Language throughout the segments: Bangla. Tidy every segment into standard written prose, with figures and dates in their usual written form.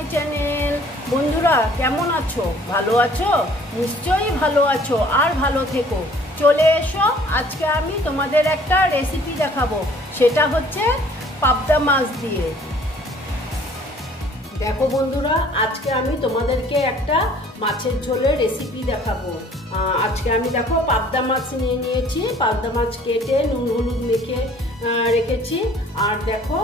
My channel. বন্ধুরা কেমন আছো? ভালো আছো? নিশ্চয়ই ভালো আছো, আর ভালো থেকো। চলে এসো, আজকে আমি তোমাদের একটা রেসিপি দেখাবো, সেটা হচ্ছে পাবদা মাছ দিয়ে। দেখো বন্ধুরা, আজকে আমি তোমাদেরকে একটা মাছের ঝোলের রেসিপি দেখাবো। আজকে আমি দেখো পাবদা মাছ নিয়ে নিয়েছি। পাবদা মাছ কেটে নুন হলুদ মেখে রেখেছি। আর দেখো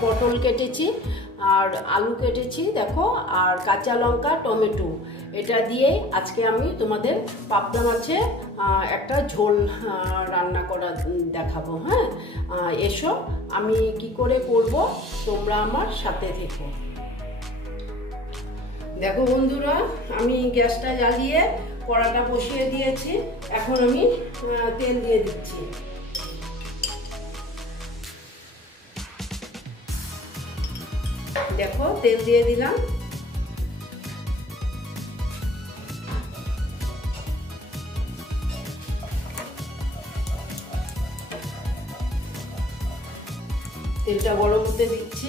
পটল কেটেছি, আর আলু কেটেছি দেখো, আর কাঁচা লঙ্কা টমেটো। এটা দিয়েই আজকে আমি তোমাদের পাবদা মাছে একটা ঝোল রান্না করা দেখাবো। হ্যাঁ, এসো আমি কি করে করব তোমরা আমার সাথে থেকো। দেখো বন্ধুরা, আমি গ্যাসটা জ্বালিয়ে কড়াটা বসিয়ে দিয়েছি। এখন আমি তেল দিয়ে দিচ্ছি। দেখো তেল দিয়ে দিলাম। তেলটা গরম হতে দিচ্ছি।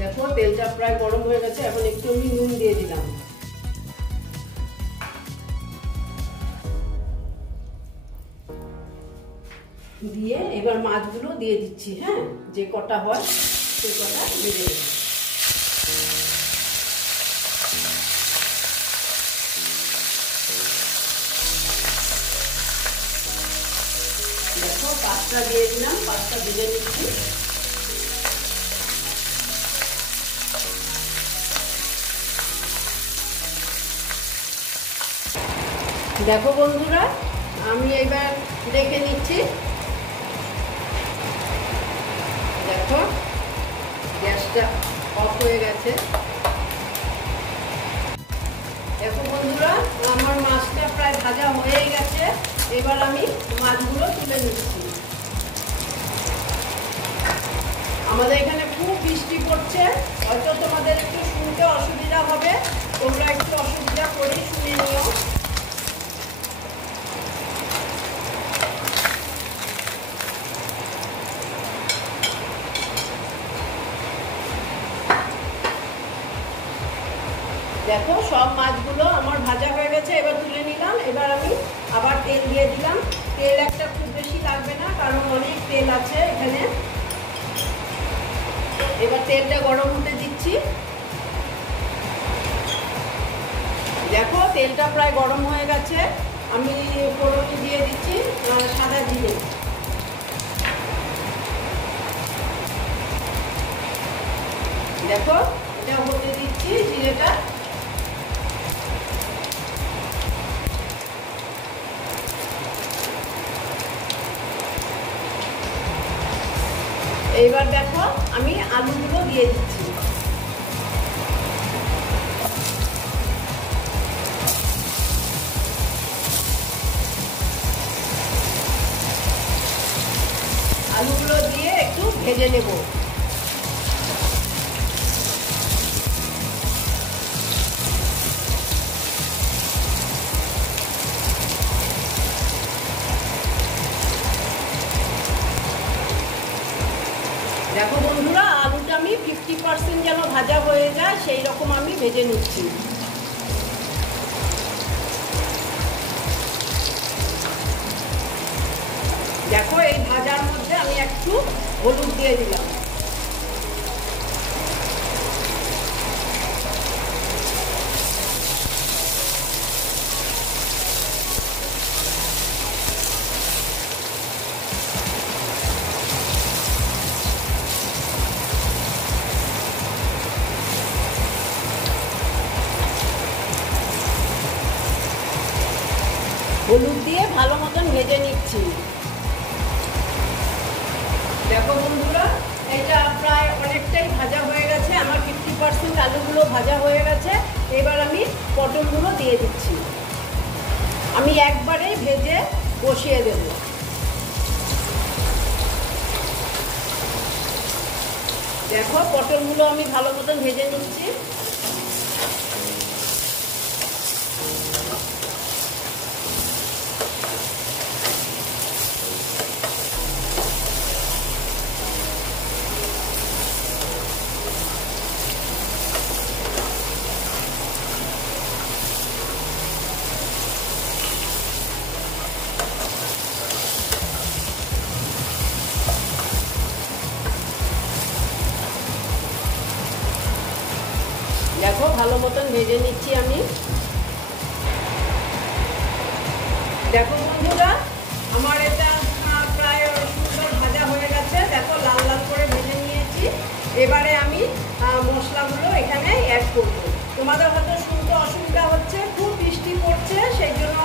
দেখো তেলটা প্রায় গরম হয়ে গেছে। এখন একটু আমি নুন দিয়ে দিলাম। দিয়ে এবার মাছগুলো দিয়ে দিচ্ছি। হ্যাঁ, যে কটা হয় সে কটা দিয়ে দেব। দেখো পাঁচটা দিয়ে দিলাম, পাঁচটা ভেজে নিচ্ছি। দেখো বন্ধুরা, আমি এবার দেখে নিচ্ছি। দেখো গ্যাসটা অফ হয়ে গেছে। দেখো বন্ধুরা, আমার মাছটা প্রায় ভাজা হয়ে গেছে। এবার আমি মাছগুলো তুলে নিচ্ছি। আমাদের এখানে খুব বৃষ্টি পড়ছে, হয়তো তোমাদের একটু শুনতে অসুবিধা হবে, তোমরা একটু অসুবিধা করেই শুনে নিও। দেখো সব মাছগুলো আমার ভাজা হয়ে গেছে, এবার তুলে নিলাম। এবার আমি আবার তেল দিয়ে দিলাম। তেল একটা খুব বেশি লাগবে না, কারণ অনেক তেল আছে এখানে। এবার তেলটা গরম হতে দিচ্ছি। দেখো তেলটা প্রায় গরম হয়ে গেছে। আমি ফোড়নে দিয়ে দিচ্ছি সাদা জিরে। দেখো এটা হতে দিচ্ছি জিরেটা। এইবার দেখো আমি আলুগুলো দিয়ে দিচ্ছি। আলুগুলো দিয়ে একটু ভেজে নেব। দেখো বন্ধুরা, আলুটা আমি 50% যেন ভাজা হয়ে যায় সেই রকম আমি ভেজে নিচ্ছি। দেখো এই ভাজার মধ্যে আমি একটু হলুদ দিয়ে দিলাম। হলুদ দিয়ে ভালো মতন ভেজে নিচ্ছি। দেখো বন্ধুরা, এটা প্রায় অনেকটাই ভাজা হয়ে গেছে। আমার 50% আলুগুলো ভাজা হয়ে গেছে। এবার আমি পটলগুলো দিয়ে দিচ্ছি। আমি একবারেই ভেজে বসিয়ে দেব। দেখো পটলগুলো আমি ভালো মতন ভেজে নিচ্ছি। ভালো মতন ভেজে নিচ্ছি আমি। দেখো বন্ধুরা, আমার এটা প্রায় সুন্দর ভাজা হয়ে গেছে। দেখো লাল লাল করে ভেজে নিয়েছি। এবারে আমি মশলাগুলো এখানে অ্যাড করব। তোমাদের হয়তো শুনতে অসুবিধা হচ্ছে, খুব বৃষ্টি পড়ছে, সেই জন্য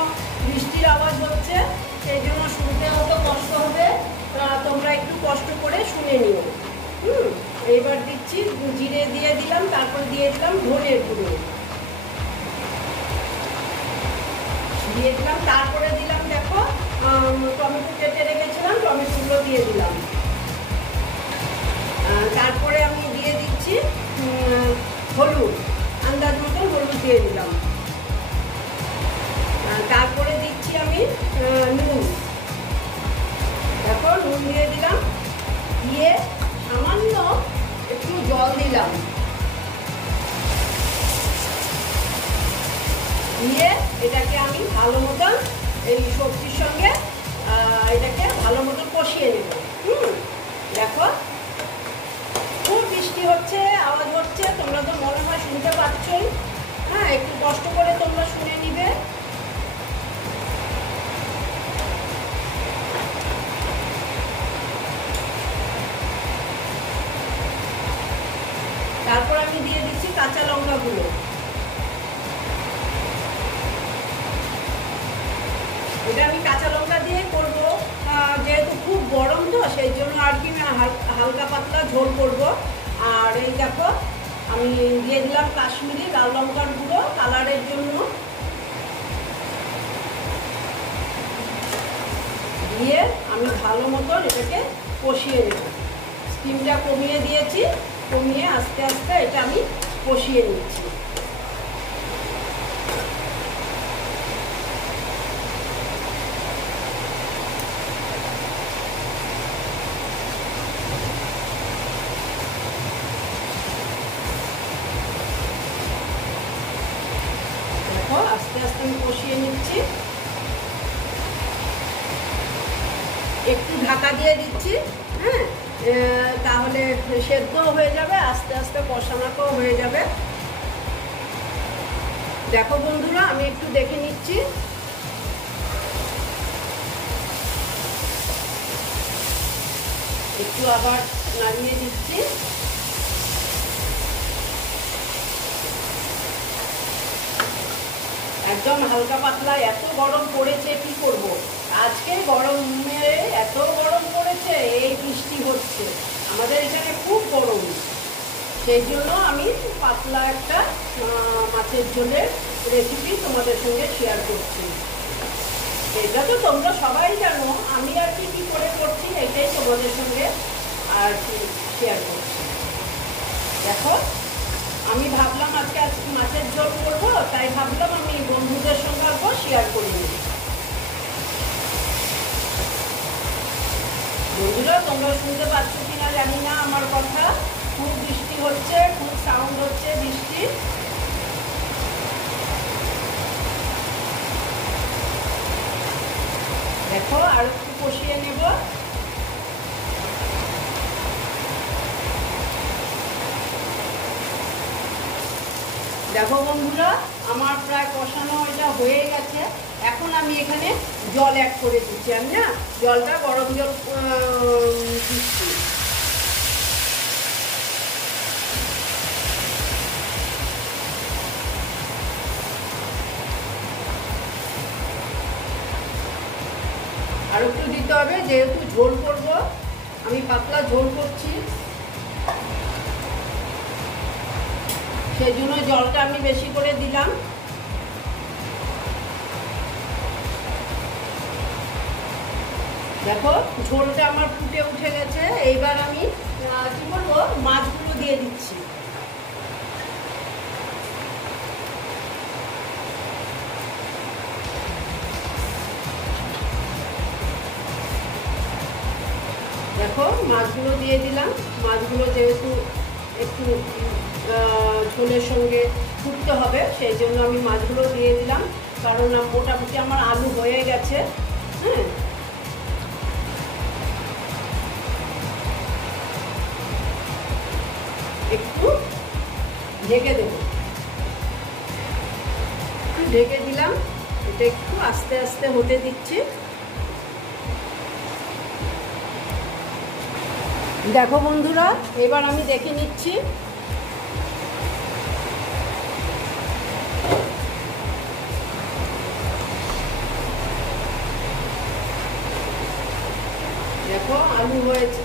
বৃষ্টির আওয়াজ হচ্ছে, সেই জন্য শুনতে হয়তো কষ্ট হবে। তোমরা একটু কষ্ট করে শুনে নিও। এইবার দিচ্ছি জিরে দিয়ে দিলাম, তারপর দিয়ে দিলাম ধনের গুঁড়ো দিয়ে দিলাম, তারপরে দিলাম দেখো টমেটো কেটে রেখেছিলাম, টমেটোগুলো দিয়ে দিলাম। তারপরে আমি দিয়ে দিচ্ছি হলুদ, আন্দাজ মতো হলুদ দিয়ে দিলাম। তারপরে দিচ্ছি আমি নুন, দেখো নুন দিয়ে দিলাম, দিয়ে সামান্য একটু জল দিলাম, দিয়ে এটাকে আমি ভালো মতন এই সবজির সঙ্গে এটাকে ভালো মতন কষিয়ে নেব। দেখো খুব বৃষ্টি হচ্ছে, আওয়াজ হচ্ছে, তোমরা তো মনে হয় শুনতে পাচ্ছই। হ্যাঁ, একটু কষ্ট করে তোমরা শুনে নিবে। তারপর আমি দিয়ে দিচ্ছি কাঁচা লঙ্কাগুলো। এটা আমি কাঁচা লঙ্কা দিয়ে করব, যেহেতু খুব গরম তো সেই জন্য আর কি হালকা পাতলা ঝোল করব। আর এই দেখো আমি দিয়ে দিলাম কাশ্মীরি লাল লঙ্কার গুঁড়ো কালারের জন্য, দিয়ে আমি ভালো মতন এটাকে কষিয়ে নেব। স্টিমটা কমিয়ে দিয়েছি, কমিয়ে আস্তে আস্তে এটা আমি কষিয়ে নিচ্ছি। আস্তে আস্তে আমি কষিয়ে নিচ্ছি। একটু ঢাকা দিয়ে দিচ্ছি, হ্যাঁ, তাহলে সেদ্ধ হয়ে যাবে, আস্তে আস্তে কষানোটাও হয়ে যাবে। দেখো বন্ধুরা, আমি একটু দেখে নিচ্ছি। একটু আবার নাড়িয়ে দিচ্ছি। একদম হালকা পাতলা। এত গরম পড়েছে, কি করব, আজকে গরমে এত গরম পড়েছে, এই বৃষ্টি হচ্ছে, আমাদের এখানে খুব গরম, সেই জন্য আমি পাতলা একটা মাছের ঝোলের রেসিপি তোমাদের সঙ্গে শেয়ার করছি। এটা তো তোমরা সবাই জানো, আমি আর কি করে করছি এটাই তোমাদের সঙ্গে আর কি শেয়ার করছি। দেখো আমি ভাবলাম আজকে মাছের ঝোল করবো, তাই ভাবলাম আমি বন্ধুদের সঙ্গে অল্প শেয়ার করি। বন্ধুরা, তোমরা শুনতে পাচ্ছ কিনা জানি না আমার কথা, খুব বৃষ্টি হচ্ছে, খুব সাউন্ড হচ্ছে বৃষ্টি। দেখো আর একটু কষিয়ে নেব। দেখো বন্ধুরা, আমার প্রায় কষানো এটা হয়ে গেছে। এখন আমি এখানে জল অ্যাড করে দিচ্ছি। আমি না জলটা গরম জল দিচ্ছি। আর একটু দিতে হবে, যেহেতু ঝোল করব, আমি পাতলা ঝোল করছি, সেই জন্য জলটা আমি বেশি করে দিলাম। দেখো ঝোলটা আমার ফুটে উঠে গেছে। এইবার আমি কি বলবো, মাছগুলো দিয়ে দিচ্ছি। দেখো মাছগুলো দিয়ে দিলাম। মাছগুলো যেহেতু একটু ঝোলের সঙ্গে ফুটতে হবে, সেই জন্য আমি মাছগুলো দিয়ে দিলাম, কারণ মোটামুটি আমার আলু হয়ে গেছে। হ্যাঁ, একটু ঢেকে দেবো। ঢেকে দিলাম, এটা একটু আস্তে আস্তে হতে দিচ্ছি। দেখো বন্ধুরা, এবার আমি দেখে নিচ্ছি। দেখো আলু হয়েছে,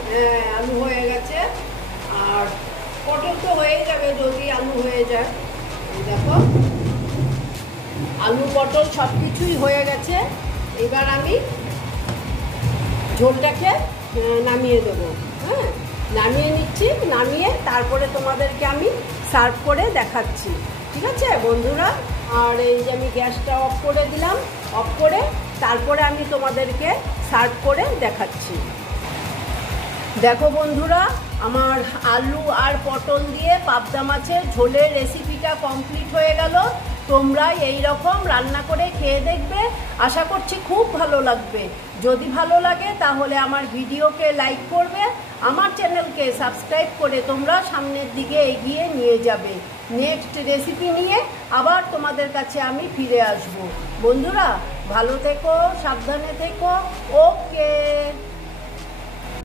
আলু হয়ে গেছে, আর পটল তো হয়ে যাবে যদি আলু হয়ে যায়। দেখো আলু পটল সব কিছুই হয়ে গেছে। এবার আমি ঝোলটাকে নামিয়ে দেবো। হ্যাঁ, নামিয়ে নিচ্ছি, নামিয়ে তারপরে তোমাদেরকে আমি সার্ভ করে দেখাচ্ছি। ঠিক আছে বন্ধুরা? আর এই যে আমি গ্যাসটা অফ করে দিলাম, অফ করে তারপরে আমি তোমাদেরকে সার্ভ করে দেখাচ্ছি। দেখো বন্ধুরা, আমার আলু আর পটল দিয়ে পাবদা মাছের ঝোলের রেসিপিটা কমপ্লিট হয়ে গেল। তোমরা এই রকম রান্না করে খেয়ে দেখবে, আশা করছি খুব ভালো লাগবে। যদি ভালো লাগে তাহলে আমার ভিডিওকে লাইক করবে, আমার চ্যানেলকে সাবস্ক্রাইব করে তোমরা সামনের দিকে এগিয়ে নিয়ে যাবে। নেক্সট রেসিপি নিয়ে আবার তোমাদের কাছে আমি ফিরে আসব। বন্ধুরা ভালো থেকো, সাবধানে থেকো। ওকে।